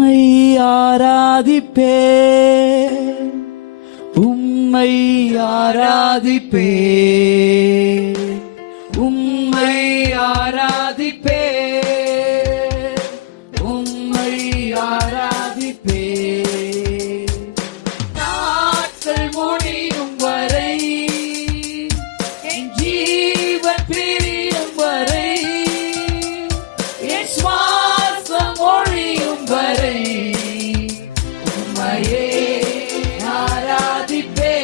உம்மை ஆராதிப்பே, உம்மை ஆராதிப்பே, உம்மை ஆராதிப்பே, உம்மை ஆராதிப்பே. நாட்கள் முடியும் வரை, என் ஜீவன் பிரியும் வரை, என் சுவாசம் ஒழியும் வரை உம்மையே ஆராதிப்பே,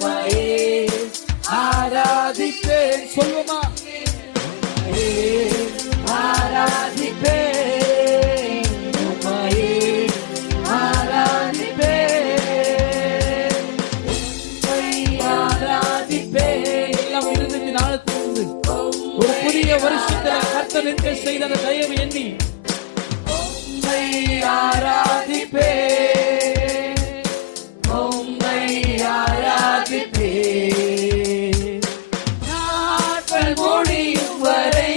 உம்மையே ஆராதிப்பே. சொல்லுமா? உம்மையே ஆராதிப்பே, உம்மையே ஆராதிப்பே, உம்மை ஆராதிப்பே. எல்லாம் இருந்துச்சு நாளத்திலிருந்து ஒரு புதிய வருஷத்துல கர்த்தர் என்று செய்த தயவு எண்ணி உம்மை ஆராதிப்பே, உம்மை ஆராதிப்பே. நாட்கள் முடியும் வரை,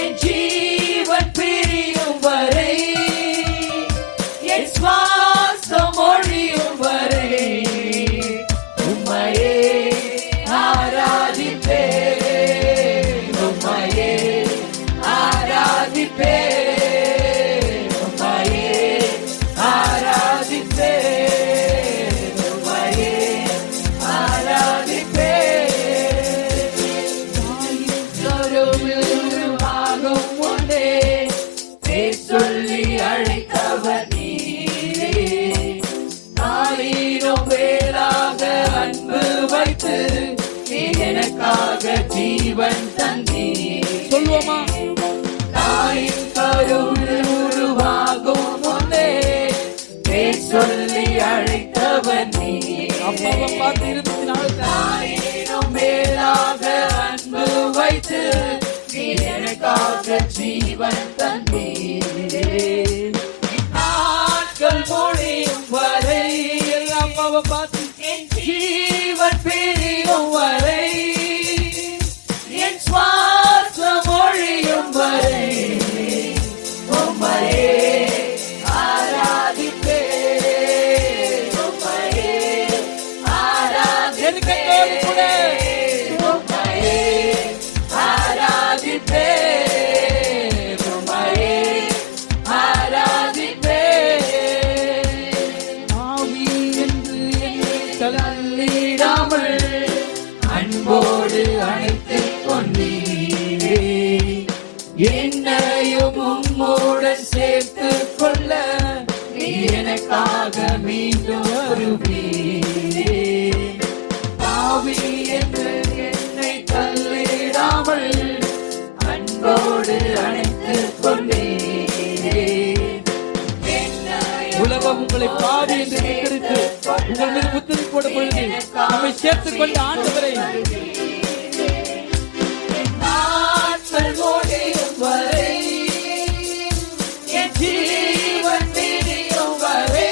என் ஜீவன் பிரியும் வரை, என் சுவாசம் ஒழியும் வரை உம்மையே ஆராதிப்பே, உம்மையே ஆராதிப்பே, உம்மையே ஆராதிப்பே, உம்மையே ஆராதிப்பே. கருவில் உருவாகும் முன்னே பேர் சொல்லி அழைத்தவர் நீரே. தாயினும் மேலாக அன்பு வைத்து நீ எனக்காக ஜீவன் தந்தீர். சொல்லுவோமா? தாயின் கருவில் உருவாகும் முன்னே பேர் சொல்லி அழைத்தவர் நீ. அப்பாவை பார்த்து 24 தாயினும் மேலாக அன்பு வைத்து நீ எனக்காக ஜீவன் தந்தீரே. நாட்கள் முடியும் வரை, எல்லாம் அப்பாவை பார்த்து என் ஜீவன் பிரியும் வரை, என் சுவாசம் ஒழியும் வரை உம்மையே ஆராதிப்பே, உம்மையே ஆராதிப்பே, உம்மையே ஆராதிப்பே, உம்மையே ஆராதிப்பே. ஆவி என்று என்னை தள்ளிடாமல் அன்போடு அழைத்துக் கொண்டீரே. என்னையும் உம்மோடன் சேர்த்துக் கொள்ள நீ எனக்காக மீண்டும் வருவீரே. ஆவி என்று என்னை தள்ளிடாமல் அன்போடு அழைத்துக் கொண்டீரே. உலகம் உங்களை பாவி என்று நினைத்து உங்கள் மீது முத்திரை போடும் பொழுது நம்மை சேர்த்துக் கொண்ட ஆண்டவரை நாட்கள் முடியும் வரை, என் ஜீவன் பிரியும் வரை,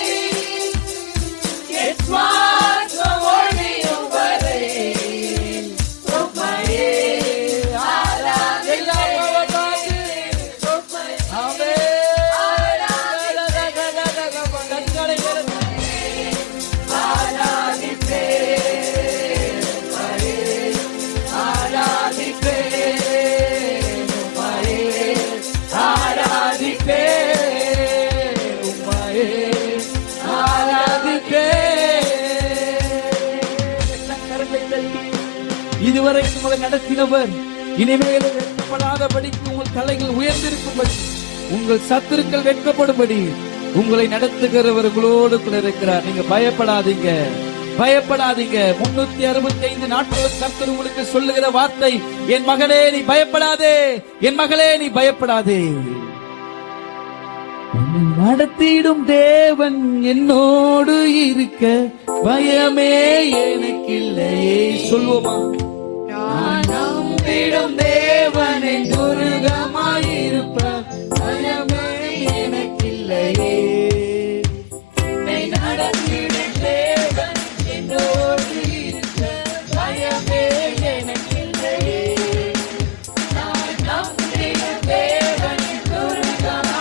என் சுவாசம் ஒழியும் வரை உம்மையே ஆராதிப்பே, ஆமென். ஆராதிப்பே, ஆராதிப்பே, உம்மையே ஆராதிப்பே, உம்மையே ஆராதிப்பே. இதுவரை உங்களை நடத்தினவர் இனிமேல் வெட்கப்படாதபடிக்கு உங்கள் தலைகள் உயர்ந்திருக்கும்படி, உங்கள் சத்துருக்கள் வெட்கப்படும்படி உங்களை நடத்துகிறவர்களோடு கூட இருக்கிறார். நீங்க பயப்படாதீங்க, பயப்படாதீங்க. 365 நாட்கள் கர்த்தர் உங்களுக்கு சொல்லுகிற வார்த்தை, என் மகனே நீ பயப்படாதே, என் மகளே நீ பயப்படாதே. உன்னை நடத்திடும் தேவன் என்னோடு இருக்க பயமே எனக்கில்லையே. சொல்லுவோமா? நான் நம்பிடும் தேவன் என் துருகமாயிருப்ப பயமே எனக்கில்லையே. என்னை நடத்திடும் தேவன் என்னோடு இருக்க பயமே எனக்கில்லையே. நான் நம்பிடும் தேவன் துருகமாயிருப்ப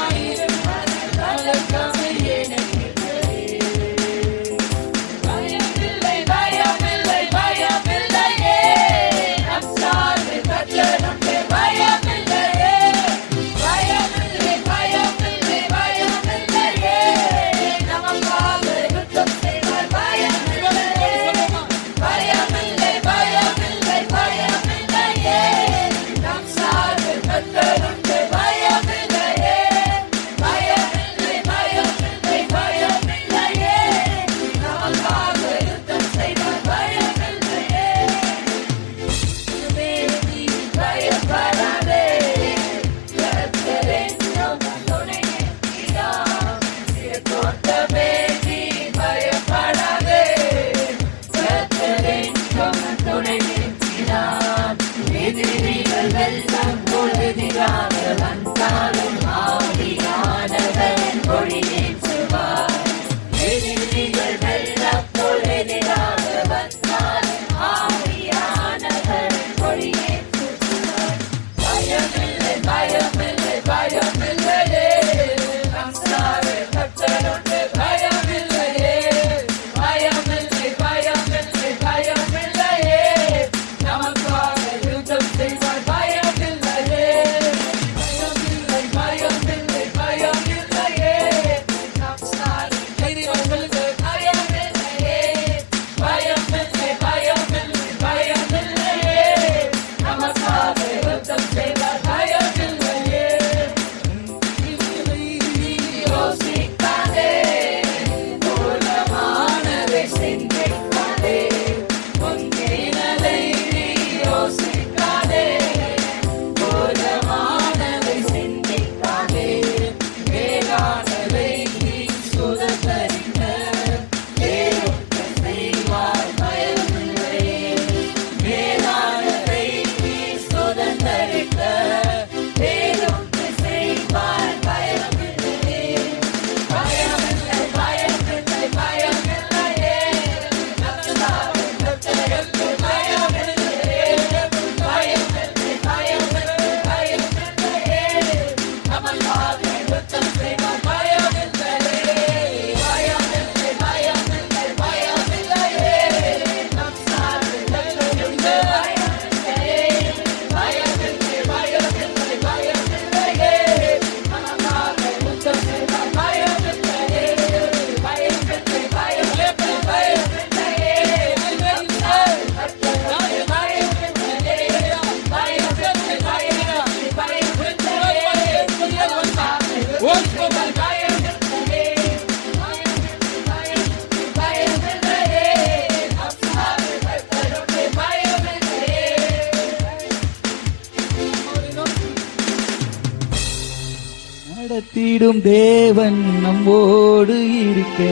நடத்திடும் தேவன் நம்மோடு இருக்க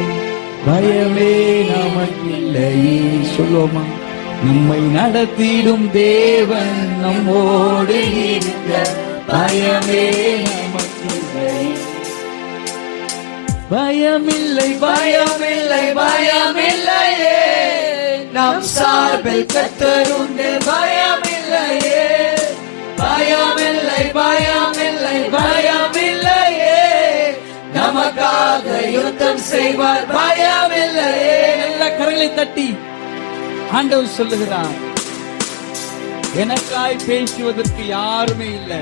பயமே நமக்கில்லை. சொல்லுவோமா? நம்மை நடத்திடும் தேவன் நம்மோடு இருக்க பயமே நமக்கில்லை. பயமில்லை பயமில்லை பயமில்லையே, நம் சார்பில் கர்த்தர் உண்டு. பயமில்லையே பயமில்லை பயமில்லை பயமில்லையே, நமக்காக யுத்தம் செய்வார். பயமில்லையே. நல்ல கரங்களை தட்டி ஆண்டவர் சொல்லுகிறார், எனக்காய் பேசுவதற்கு யாருமே இல்லை.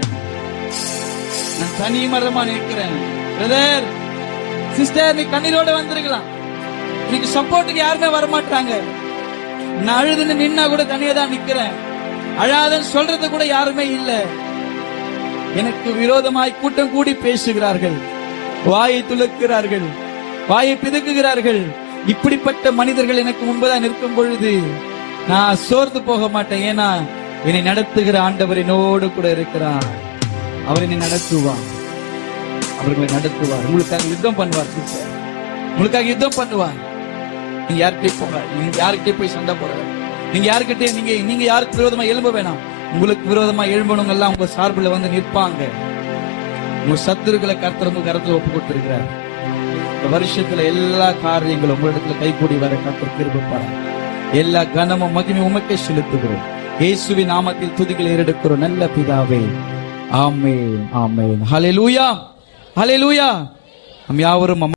நான் தனி மரமா நிற்கிறேன். பிரதர் சிஸ்டர், நீ கண்ணீரோட வந்திருக்கலாம். இன்னைக்கு சப்போர்ட்டுக்கு யாருமே வரமாட்டாங்க. நான் அழுதுன்னு நின்னா கூட தனியா தான் நிக்கிறேன். அழாதன்னு சொல்றது கூட யாருமே இல்ல. எனக்கு விரோதமாய் கூட்டம் கூடி பேசுகிறார்கள், வாயை துலக்குகிறார்கள், வாயை பிதுக்குகிறார்கள். இப்படிப்பட்ட மனிதர்கள் எனக்கு முன்பதான் நிற்கும் பொழுது நான் சோர்ந்து போக மாட்டேன். ஏன்னா என்னை நடத்துகிற ஆண்டவர் என்னோடு கூட இருக்கிறார். அவர் என்னை நடத்துவார், அவர்களை நடத்துவார். உங்களுக்காக யுத்தம் பண்ணுவார் சிஸ்டர், உங்களுக்காக யுத்தம் பண்ணுவார். நீங்க யார்கிட்டயும் போங்க, நீங்க யாருக்கிட்டே போய் சண்டை போற, நீங்க யாருக்கிட்டே நீங்க யாருக்கு விரோதமா எழும்ப வேணாம். உங்களுக்கு விரோதமா எழும்பணுங்க எல்லாம் உங்க சார்பில் வந்து நிற்பாங்க. உங்க சத்துருக்களை கர்த்தர் உங்க கருத்துல ஒப்பு கொடுத்திருக்கிறார். இந்த வருஷத்துல எல்லா காரியங்களும் உங்களிடத்துல கைகூடி வர கர்த்தர் கிருபைப்பார். எல்லா கனமும் மகிமை உமக்கே செலுத்துகிறோம். இயேசுவின் நாமத்தில் துதிகளை ஏறெடுக்கிறோம் நல்ல பிதாவே. ஆமென் ஆமென். ஹல்லேலூயா ஹல்லேலூயா. நாம் யாவரும்